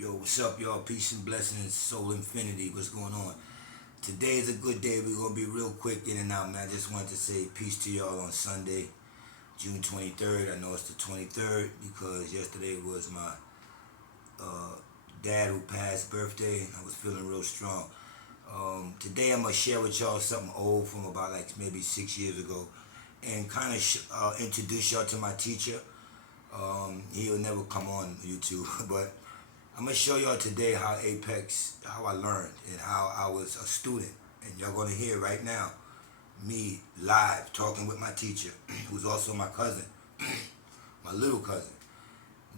Yo, what's up, y'all? Peace and blessings, soul infinity. What's going on? Today is a good day. We're gonna be real quick in and out, man. I just wanted to say peace to y'all on Sunday, June 23rd. I know it's the 23rd because yesterday was my uh, dad who passed birthday. I was feeling real strong. Today I'm gonna share with y'all something old from about like maybe 6 years ago, and kind of introduce y'all to my teacher. He'll never come on YouTube, but I'm gonna show y'all today how Apexx, how I learned and how I was a student. And y'all gonna hear right now me live talking with my teacher, who's also my cousin, my little cousin.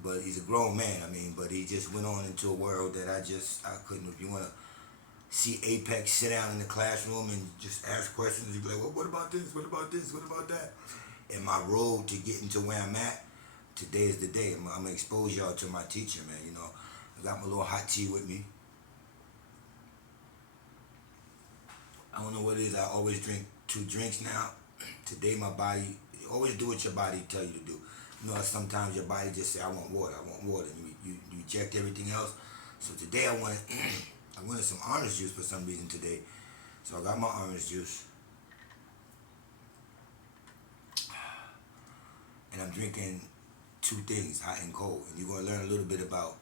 But he's a grown man, but he just went on into a world that I couldn't. If you wanna see Apexx sit down in the classroom and just ask questions, you'd be like, well, what about this? What about this? What about that? And my road to getting to where I'm at, today is the day. I'm gonna expose y'all to my teacher, man. I got my little hot tea with me. I don't know what it is. I always drink 2 drinks now. Today my body, always do what your body tell you to do. Sometimes your body just say, I want water, and you reject everything else. So today I wanted some orange juice for some reason today. So I got my orange juice. And I'm drinking 2 things, hot and cold. And you're gonna learn a little bit about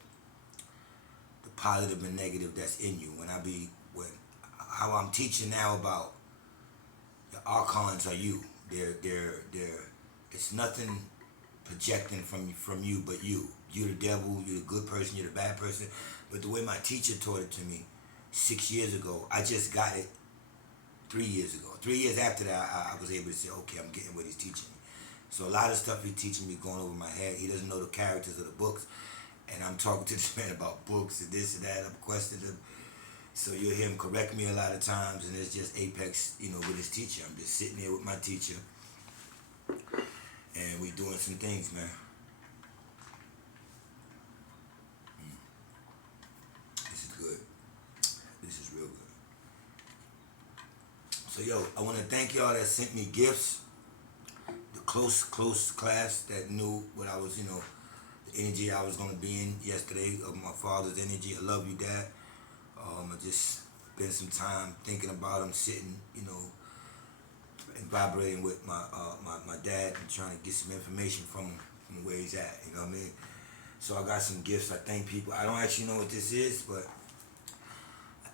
the positive and negative that's in you. How I'm teaching now about the archons are you. It's nothing projecting from you but you. You're the devil, you're the good person, you're the bad person. But the way my teacher taught it to me 6 years ago, I just got it 3 years ago. 3 years after that, I was able to say, okay, I'm getting what he's teaching me. So a lot of stuff he's teaching me going over my head. He doesn't know the characters of the books. And I'm talking to this man about books and this and that. I'm questioning him. So you'll hear him correct me a lot of times, and it's just Apexx, with his teacher. I'm just sitting here with my teacher, and we doing some things, man. This is good. This is real good. So, yo, I want to thank y'all that sent me gifts. The close class that knew what I was, the energy I was going to be in yesterday, of my father's energy. I love you, Dad. I just spent some time thinking about him, sitting, and vibrating with my dad and trying to get some information from where he's at, you know what I mean? So I got some gifts. I thank people. I don't actually know what this is, but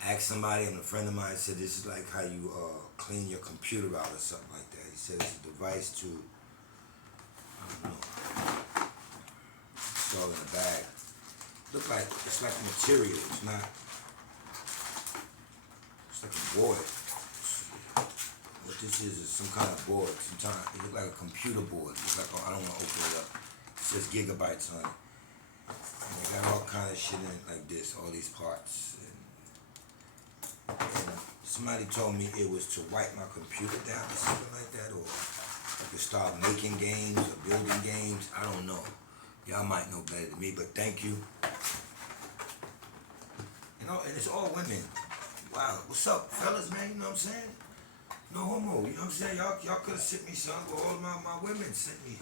I asked somebody, and a friend of mine said this is like how you clean your computer out or something like that. He said it's a device to, I don't know, it's all in a bag. It's like material. It's not. It's like a board. What this is some kind of board. Sometimes it looks like a computer board. It's like I don't want to open it up. It says gigabytes on it. And they got all kind of shit in it like this, all these parts. And somebody told me it was to wipe my computer down or something like that, or I could start making games or building games. I don't know. Y'all might know better than me, but thank you. And it's all women. Wow, what's up, fellas, man? You know what I'm saying? No homo, you know what I'm saying? Y'all could have sent me something, but all my women sent me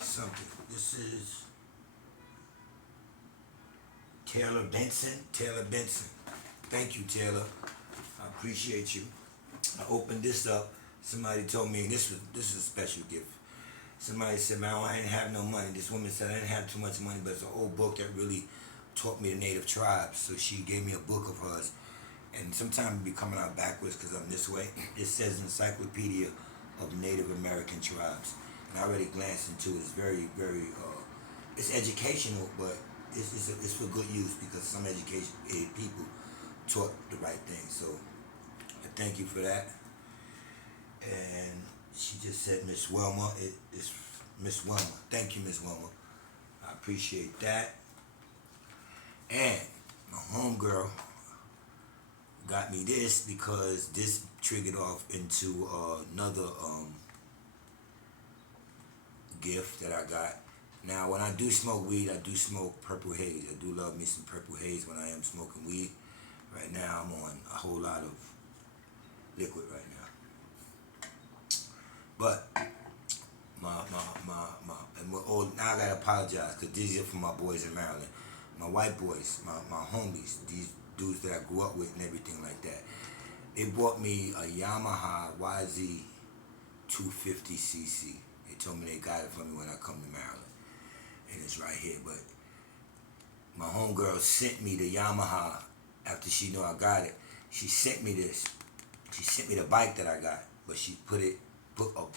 something. This is Taylor Benson. Thank you, Taylor. I appreciate you. I opened this up. Somebody told me this is a special gift. Somebody said, man, I didn't have no money. This woman said I didn't have too much money, but it's an old book that really taught me the native tribes. So she gave me a book of hers. And sometimes it be coming out backwards because I'm this way. It says Encyclopedia of Native American Tribes. And I already glanced into it. It's very, very, it's educational, but it's for good use because some educated people taught the right thing. So I thank you for that. And she just said, Miss Wilma. It's Miss Wilma. Thank you, Miss Wilma. I appreciate that. And my homegirl got me this because this triggered off into another gift that I got. Now, when I do smoke weed, I do smoke purple haze. I do love me some purple haze when I am smoking weed. Right now, I'm on a whole lot of liquid right now. But and we're all, now I gotta apologize because these are for my boys in Maryland. my white boys, my homies, these dudes that I grew up with and everything like that. They bought me a Yamaha YZ 250cc. They told me they got it for me when I come to Maryland, and it's right here. But my homegirl sent me the Yamaha after she knew I got it. She sent me this. She sent me the bike that I got, but she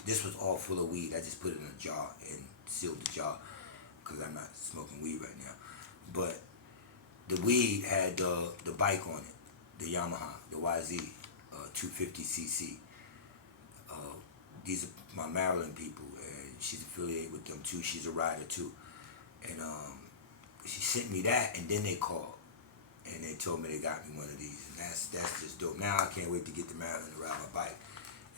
this was all full of weed. I just put it in a jar and sealed the jar because I'm not smoking weed right now. But the weed had the bike on it, the Yamaha, the YZ 250cc. These are my Maryland people, and she's affiliated with them too. She's a rider too, and she sent me that, and then they called, and they told me they got me one of these, and that's just dope. Now I can't wait to get to Maryland to ride my bike,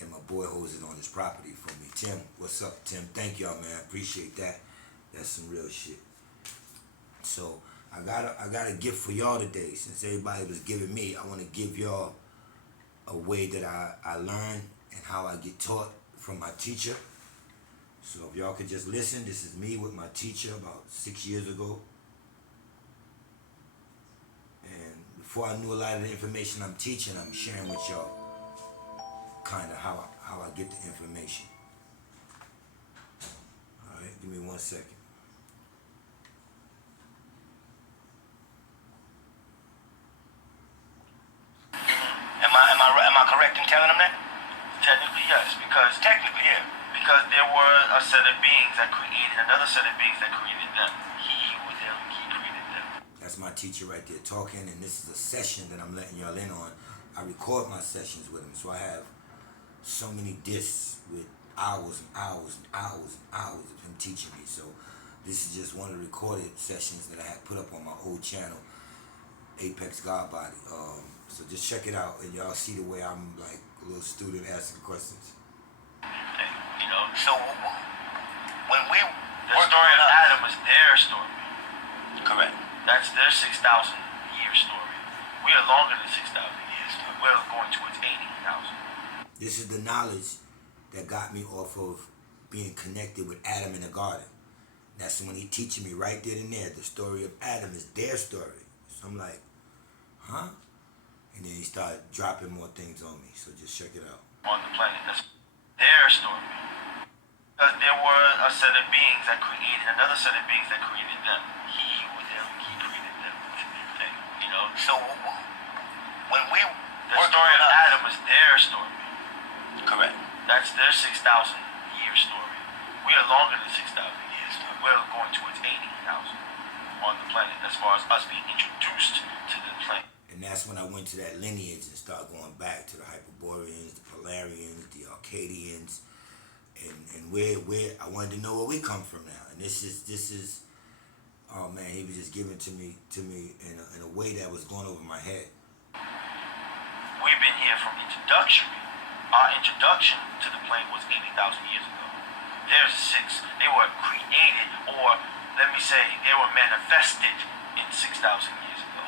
and my boy holds it on his property for me. Tim, what's up, Tim? Thank y'all, man. Appreciate that. That's some real shit. So I got a gift for y'all today. Since everybody was giving me, I want to give y'all a way that I learn and how I get taught from my teacher. So if y'all could just listen, this is me with my teacher about 6 years ago. And before I knew a lot of the information I'm teaching, I'm sharing with y'all kind of how I get the information. All right, give me 1 second. Am I correct in telling them that? Technically, yes. Because there were a set of beings that created another set of beings that created them. He created them. That's my teacher right there talking, and this is a session that I'm letting y'all in on. I record my sessions with him, so I have so many discs with hours and hours and hours and hours of him teaching me. So this is just one of the recorded sessions that I had put up on my old channel, Apexx Godbody. So just check it out, and y'all see the way I'm like a little student asking questions. You know, so when the story of Adam is their story. Correct. That's their 6,000 year story. We are longer than 6,000 years. We're going towards 80,000. This is the knowledge that got me off of being connected with Adam in the garden. That's when he teaching me right then and there. The story of Adam is their story. So I'm like, huh? And then he started dropping more things on me. So just check it out. On the planet, that's their story. Because there were a set of beings that created another set of beings that created them. He created them. You know, so when the story of Adam is their story. Correct. That's their 6,000 year story. We are longer than 6,000 years. We're going towards 80,000 on the planet as far as us being introduced to the planet. And that's when I went to that lineage and started going back to the Hyperboreans, the Polarians, the Arcadians, and where I wanted to know where we come from now. And this is oh man, he was just giving to me in a way that was going over my head. We've been here from introduction. Our introduction to the plane was 80,000 years ago. There's 6. They were created, or let me say, they were manifested in 6,000 years ago.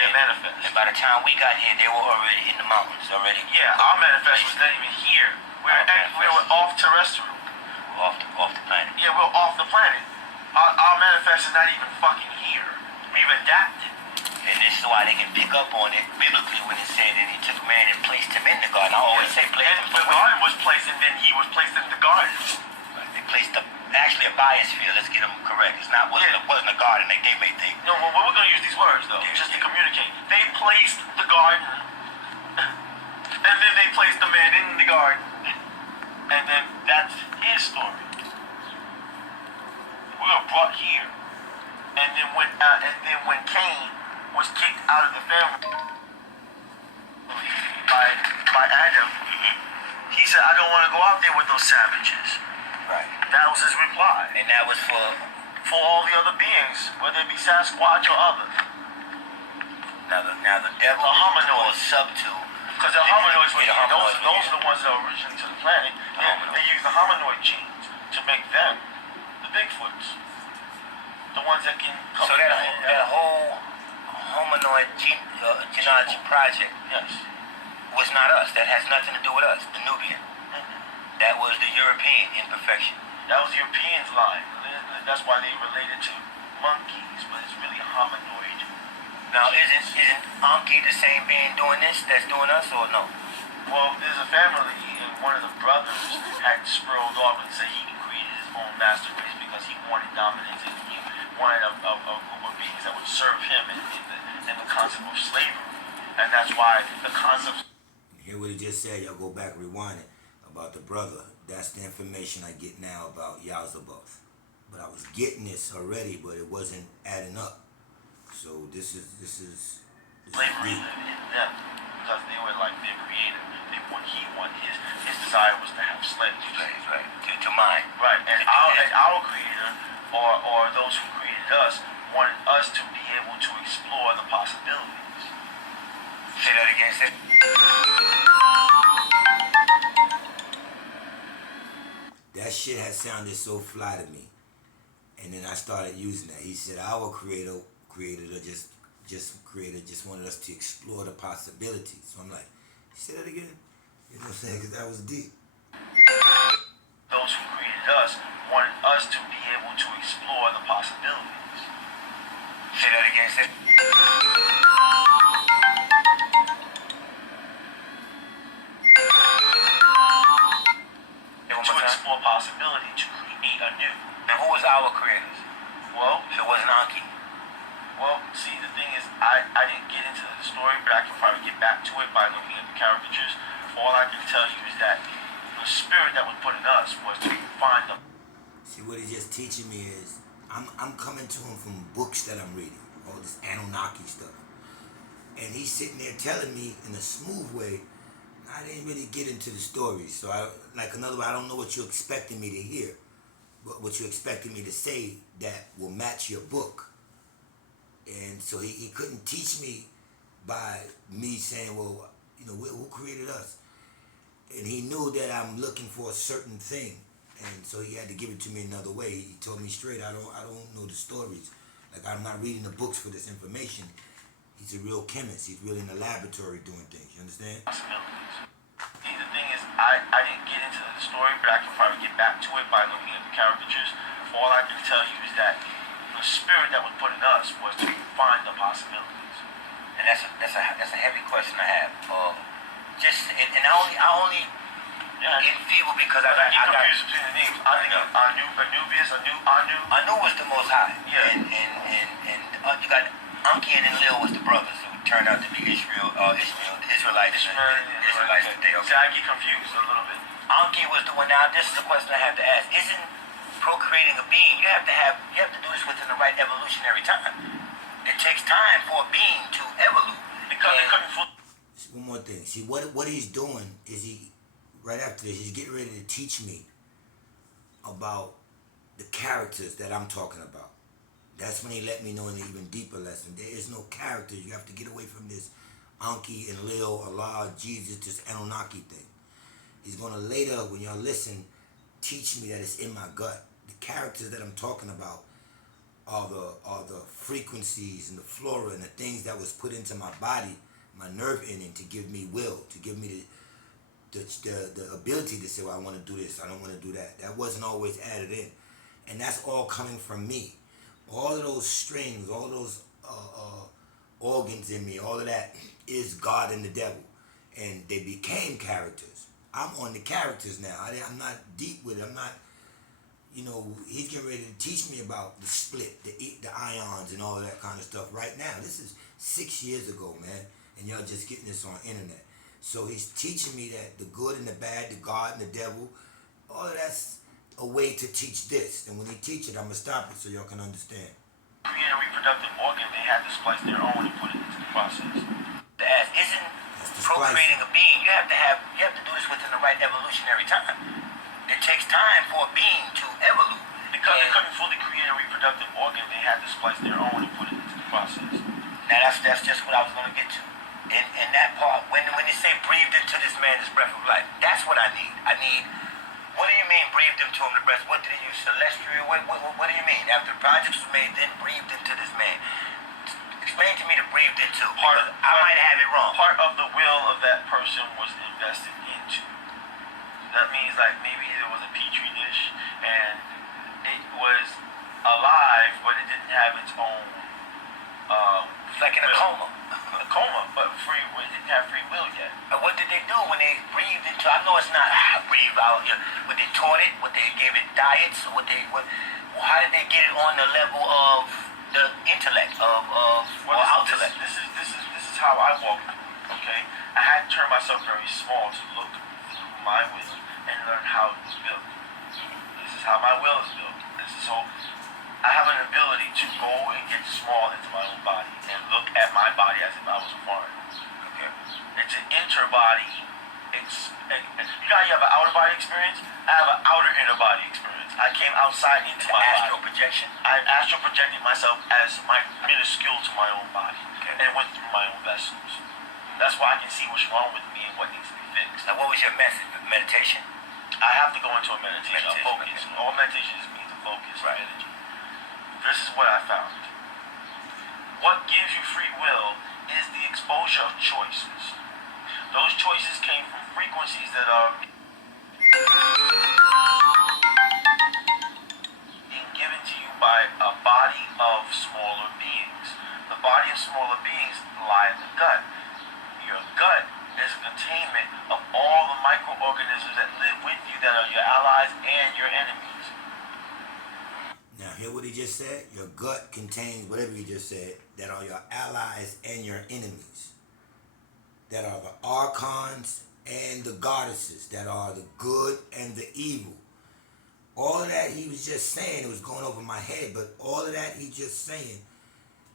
They're manifest. And by the time we got here, they were already in the mountains already. Yeah, our manifest was not even here. We were off terrestrial. Off the planet. Yeah, we're off the planet. Our manifest is not even fucking here. We've adapted. And this is why they can pick up on it biblically when it said that he took man and placed him in the garden. I always say placed him. The garden was placed, and then he was placed in the garden. They placed actually a biosphere. Let's get them correct. It wasn't a garden. They may think. No, well, we're gonna use these words though, just to communicate. They placed the garden, and then they placed the man in the garden, and then that's his story. We were brought here, and then when Cain was kicked out of the family by Adam, he said, "I don't want to go out there with those savages." Right. That was his reply. And that was for all the other beings, whether it be Sasquatch or others. Now the devil The hominoids. or subtool. Because the hominoids were here. Those hominoids. are the ones that are originally to the planet. They use the hominoid genes to make them the Bigfoots. The ones that can come So that whole hominoid genealogy project was not us. That has nothing to do with us, the Nubian. That was the European imperfection. That was Europeans' line. That's why they related to monkeys, but it's really Now, isn't Anki the same being doing this that's doing us, or no? Well, there's a family, one of the brothers had spurled off and said he created his own master race because he wanted dominance and he wanted a group of beings that would serve him in the concept of slavery. And that's why the concept. Hear what he just said, y'all go back, rewind it, about the brother. That's the information I get now about Yalzabuth. But I was getting this already, but it wasn't adding up. So this is Slavery lived in them because they were like their creator. He wanted his desire was to have slaves. Right. To mine. Right, and our creator or those who created us wanted us to be able to explore the possibilities. Say that again, say. That shit had sounded so fly to me. And then I started using that. He said our creator just wanted us to explore the possibilities. So I'm like, say that again? You know what I'm saying? Because that was deep. Those who created us wanted us to be able to explore the possibilities. Say that again, say. To explore possibility, to create anew. Now, who was our creators? Well, If it wasn't Anki. Well, see, the thing is, I didn't get into the story, but I can probably get back to it by looking at the caricatures. All I can tell you is that the spirit that was put in us was to find them. See, what he's just teaching me is, I'm coming to him from books that I'm reading, all this Anunnaki stuff. And he's sitting there telling me in a smooth way, I didn't really get into the story. So I don't know what you're expecting me to hear, but what you're expecting me to say that will match your book. And so he couldn't teach me by me saying, well, you know, who created us? And he knew that I'm looking for a certain thing. And so he had to give it to me another way. He told me straight, I don't know the stories. Like, I'm not reading the books for this information. He's a real chemist. He's really in the laboratory doing things. You understand? Possibilities. See, the thing is, I didn't get into the story, but I can probably get back to it by looking at the caricatures. All I can tell you is that the spirit that was put in us was to find the possibilities. And that's a heavy question I have. And I only enfeeble because I got confused between the names. I think Anubius, Anu was the Most High. Yeah. And you got Anki and Enlil was the brothers who turned out to be Ishmael, the Israelites. Israelites today. See, I get confused a little bit. Anki was the one. Now, this is the question I have to ask. Isn't procreating a being, you have to do this within the right evolutionary time. It takes time for a being to evolve. Because they couldn't fully. One more thing. See, what he's doing is right after this, he's getting ready to teach me about the characters that I'm talking about. That's when he let me know an even deeper lesson. There is no characters. You have to get away from this Anki and Lil, Allah, Jesus, this Anunnaki thing. He's going to later, when y'all listen, teach me that it's in my gut. The characters that I'm talking about are the frequencies and the flora and the things that was put into my body, my nerve ending, to give me will, to give me the ability to say, well, I want to do this, I don't want to do that. That wasn't always added in. And that's all coming from me. All of those strings, all those organs in me, all of that is God and the devil. And they became characters. I'm on the characters now. I'm not deep with it. I'm not, you know, he's getting ready to teach me about the split, the ions and all of that kind of stuff right now. This is 6 years ago, man. And y'all just getting this on internet. So he's teaching me that the good and the bad, the God and the devil, all of that's a way to teach this. And when he teach it, I'm going to stop it so y'all can understand. Create a reproductive organ, they had to splice their own and put it into the process. Isn't procreating a being, you have to do this within the right evolutionary time. It takes time for a being to evolve. Because they couldn't fully create a reproductive organ, they had to splice their own and put it into the process. Now that's just what I was going to get to. And that part, when they say breathed into this man this breath of life, that's what I need. What do you mean breathed into him the breath? What did he use? Celestial? What do you mean? After the project was made, then breathed into this man. Explain to me the breathed into. I might have it wrong. Part of the will of that person was invested into. That means like maybe there was a petri dish and it was alive, but it didn't have its own like in a coma. A coma, but it didn't have free will yet. What did they do when they breathed into? I know it's not breathe out. When they taught it, what they gave it diets, how did they get it on the level of the intellect or outellect? This is how I walk. Okay, I had to turn myself very small to look through my will and learn how it was built. This is how my will is built. So I have an ability to go and get small into my own body and look at my body as if I was a foreigner. Okay, it's an interbody. You have an outer body experience. I have an outer inner body experience. I came outside into my astral body. projection. I astral projected myself as my minuscule to my own body, and went through my own vessels. That's why I can see what's wrong with me and what needs to be fixed. Now, what was your method? Meditation? I have to go into a meditation, a focus. Okay. All meditation is means to focus, Right. energy. This is what I found. What gives you free will is the exposure of choices. Those choices came from frequencies that are being given to you by a body of smaller beings. The body of smaller beings lie in the gut. Your gut is a containment of all the microorganisms that live with you that are your allies and your enemies. Now, hear what he just said? Your gut contains whatever he just said, that are your allies and your enemies. That are the archons and the goddesses, that are the good and the evil. All of that he was just saying, it was going over my head, but all of that he just saying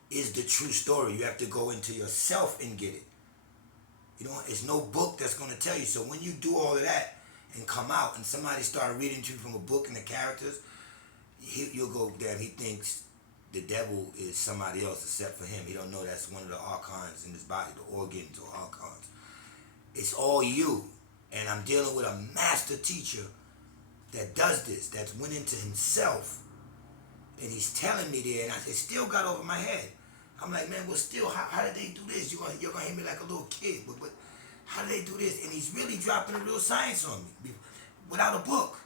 is the true story. You have to go into yourself and get it. You know, it's no book that's going to tell you. So when you do all of that and come out and somebody start reading to you from a book and the characters, you'll go there. He thinks the devil is somebody else except for him. He don't know that's one of the archons in his body, the organs or archons. It's all you. And I'm dealing with a master teacher that does this, that's went into himself. And he's telling me there, and it still got over my head. I'm like, man, well, still, how did they do this? You're gonna hit me like a little kid, but how did they do this? And he's really dropping the real science on me without a book.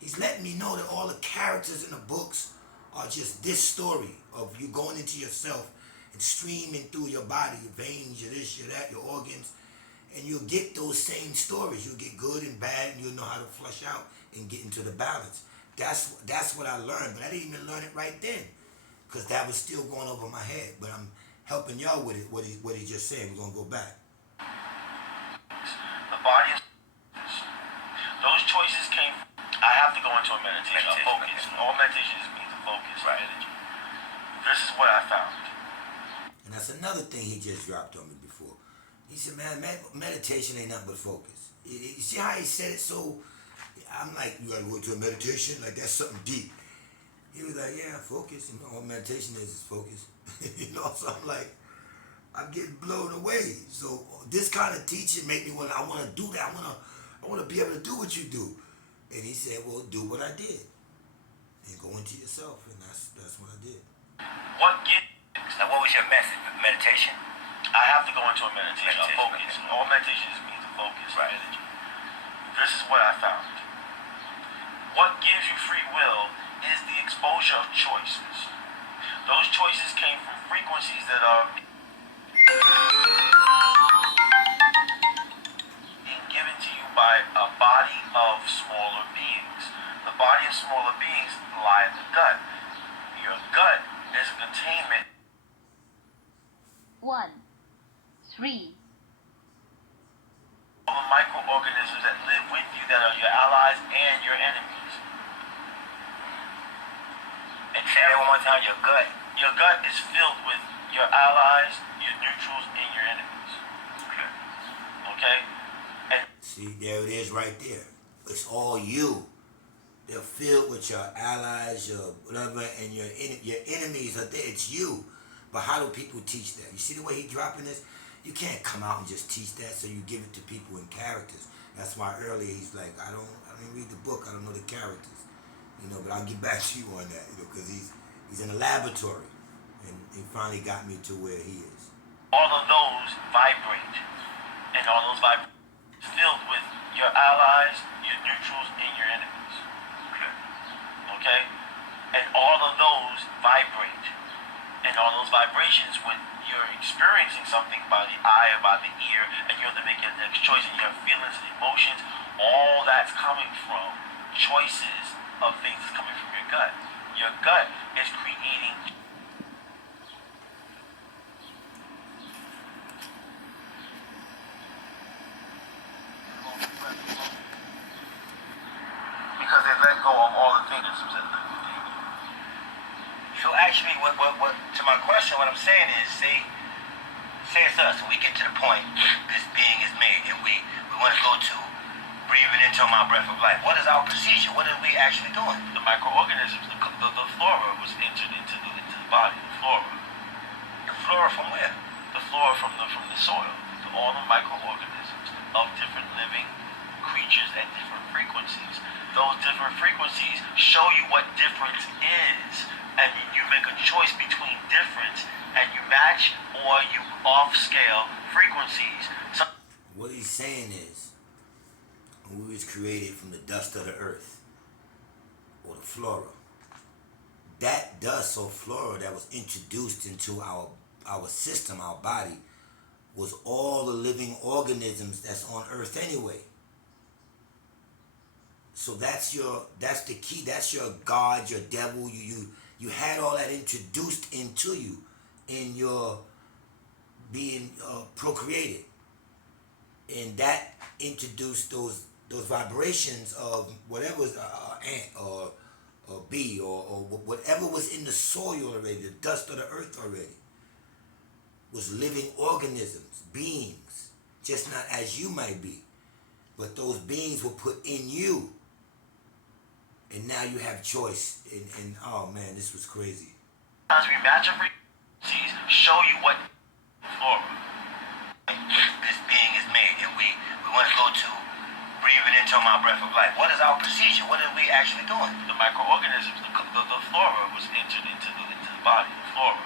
He's letting me know that all the characters in the books are just this story of you going into yourself and streaming through your body, your veins, your this, your that, your organs, and you'll get those same stories. You'll get good and bad, and you'll know how to flush out and get into the balance. That's what I learned, but I didn't even learn it right then, because that was still going over my head. But I'm helping y'all with it. What he just said. We're gonna go back. The body of those choices came. I have to go into a meditation, a focus. All meditation is means to focus, right? Energy. This is what I found. And that's another thing he just dropped on me before. He said, man, meditation ain't nothing but focus. You see how he said it so, I'm like, you gotta go to a meditation? Like, that's something deep. He was like, yeah, focus. You know, all meditation is focus. You know, so I'm like, I'm getting blown away. So this kind of teaching made me I want to do that. I want to be able to do what you do. And he said, well, do what I did. And go into yourself. And that's what I did. What gives? Now, what was your method? Meditation? I have to go into a meditation, a focus. All meditation is means to focus, right? Energy. This is what I found. What gives you free will is the exposure of choices. Those choices came from frequencies that are being given to you by a body of smaller beings. The body of smaller beings lie in the gut. Your gut is a containment. 1, 3. All the microorganisms that live with you that are your allies and your enemies. And say that one more time, your gut. Your gut is filled with your allies, your neutrals, and your enemies. Okay? And See, there it is right there. It's all you. They're filled with your allies, your whatever, and your enemies are there. It's you. But how do people teach that? You see the way he's dropping this? You can't come out and just teach that, so you give it to people in characters. That's why earlier he's like, I didn't read the book, I don't know the characters. You know, but I'll get back to you on that, you know, because he's in a laboratory. And he finally got me to where he is. all of those vibrate. And all those vibrate filled with your allies, your neutrals, and your enemies. Okay? And all of those vibrate. And all those vibrations, when you're experiencing something by the eye or by the ear, and you're to make your next choice, and you have feelings and emotions, all that's coming from choices of things that's coming from your gut. Your gut is creating. Because they let go of all the things. So actually, what to my question, what I'm saying is, say it's us, and we get to the point this being is made, and we want to go to breathing into my breath of life. What is our procedure? What are we actually doing? The microorganisms, the flora was entered into the body. The flora. The flora from where? The flora from the soil. All the microorganisms of different living creatures at different frequencies. Those different frequencies show you what difference is, and you make a choice between difference, and you match or you off-scale frequencies. What he's saying is, when we was created from the dust of the earth, or the flora, that dust or flora that was introduced into our system, our body, was all the living organisms that's on earth anyway. So that's the key, that's your God, your devil. You had all that introduced into you in your being procreated, and that introduced those vibrations of whatever was ant or bee or whatever was in the soil already, the dust of the earth already, was living organisms, beings, just not as you might be, but those beings were put in you, and now you have choice. And oh man, this was crazy. Sometimes we match up frequencies, show you what flora. This being is made, and we want to go to breathing into my breath of life. What is our procedure? What are we actually doing? The microorganisms, the flora was entered into the body. The flora.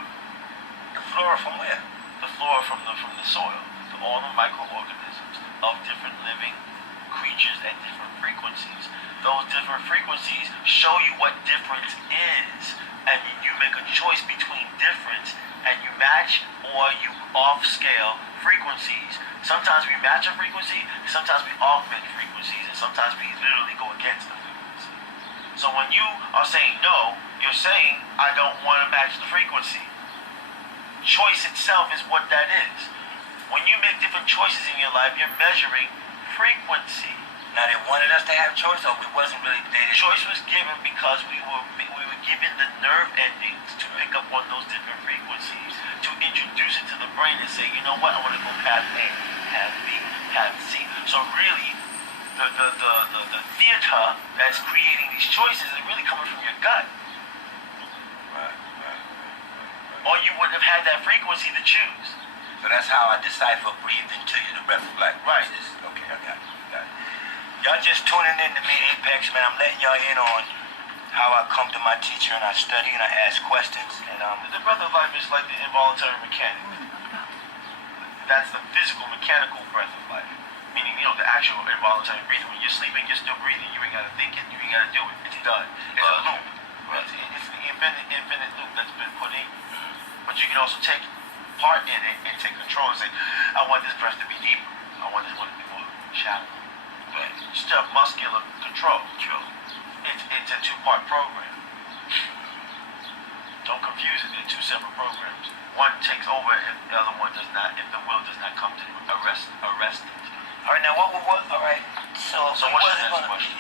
The flora from where? The flora from the soil. All the microorganisms of different living creatures at different frequencies. Those different frequencies show you what difference is, and you make a choice between difference, and you match or you off-scale frequencies. Sometimes we match a frequency, sometimes we augment frequencies, and sometimes we literally go against the frequency. So when you are saying no, you're saying I don't want to match the frequency. Choice itself is what that is. When you make different choices in your life, you're measuring frequency. Now they wanted us to have choice, or we wasn't really. Choice was given because we were given the nerve endings to pick up on those different frequencies, to introduce it to the brain and say, you know what, I want to go path A, path B, path C. So really, the theater that's creating these choices is really coming from your gut. Right. Or you wouldn't have had that frequency to choose. So that's how I decipher breathe into you, the breath of life. Right. Okay, I got it. Y'all just tuning in to me, Apexx, man. I'm letting y'all in on how I come to my teacher and I study and I ask questions. And the breath of life is like the involuntary mechanic. That's the physical, mechanical breath of life. Meaning, the actual involuntary breathing. When you're sleeping, you're still breathing. You ain't got to think it. You ain't got to do it. It's done. It's a loop. Right. It's the infinite loop that's been put in. But you can also take part in it and take control and say, I want this breath to be deeper. I want this one to be more shallow. But still muscular control. It's a two-part program. Don't confuse it. They're two separate programs. One takes over if the other one does not, if the will does not come to arrest it. All right, now what all right. So what's the next question?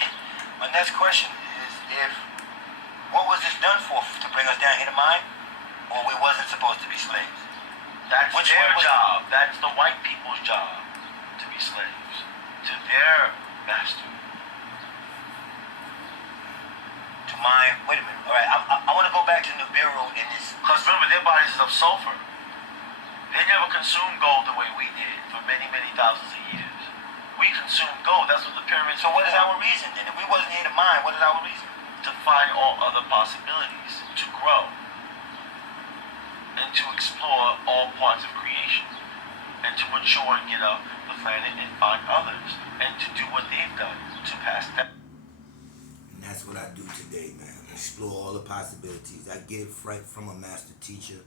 My next question is, what was this done for? To bring us down here to mine? Or we wasn't supposed to be slaves? That's their job. That's the white people's job, to be slaves to their master. To mine. Wait a minute. All right, I want to go back to Nibiru in this. Because remember, their bodies is of sulfur. They never consumed gold the way we did for many, many thousands of years. We consumed gold. That's what the pyramids. So what is our reason then? If we wasn't here to mine, what is our reason? To find all other possibilities, to grow, and to explore all parts of creation, and to mature and get up the planet and find others, and to do what they've done to pass that. And that's what I do today, man. Explore all the possibilities. I get it right from a master teacher,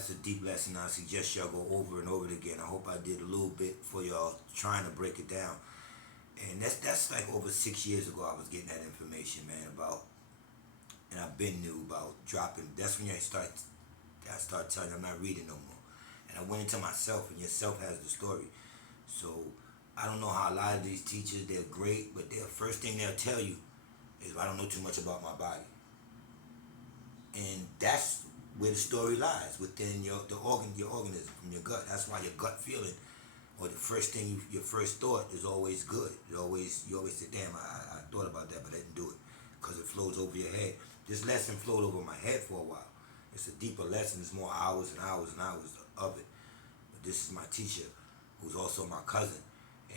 that's a deep lesson. I suggest y'all go over and over it again. I hope I did a little bit for y'all trying to break it down. And that's like over 6 years ago I was getting that information, man, about, and I've been new about dropping. That's when I start telling you I'm not reading no more. And I went into myself, and yourself has the story. So I don't know how a lot of these teachers, they're great, but the first thing they'll tell you is I don't know too much about my body. And that's where the story lies, within your organism, from your gut. That's why your gut feeling, or the first thing, your first thought is always good. You always say, damn, I thought about that, but I didn't do it, because it flows over your head. This lesson flowed over my head for a while. It's a deeper lesson. It's more hours and hours and hours of it. But this is my teacher, who's also my cousin.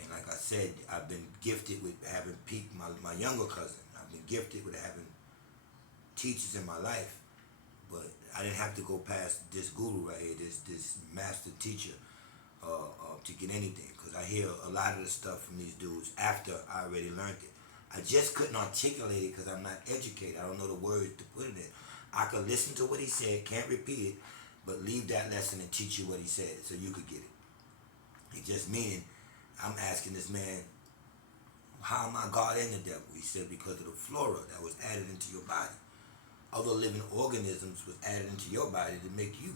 And like I said, I've been gifted with having people, my younger cousin. I've been gifted with having teachers in my life. But I didn't have to go past this guru right here, this master teacher, to get anything. Because I hear a lot of the stuff from these dudes after I already learned it. I just couldn't articulate it because I'm not educated. I don't know the words to put it in. I could listen to what he said, can't repeat it, but leave that lesson and teach you what he said so you could get it. It just meaning, I'm asking this man, how am I God and the devil? He said, because of the flora that was added into your body. Other living organisms was added into your body to make you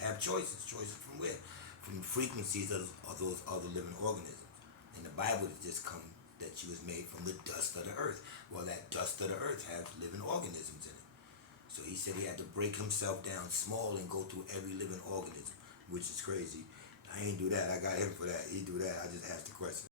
have choices. Choices from where? From frequencies of those other living organisms. In the Bible, it just comes that you was made from the dust of the earth. Well, that dust of the earth has living organisms in it. So he said he had to break himself down small and go through every living organism, which is crazy. I ain't do that. I got him for that. He do that. I just asked the question.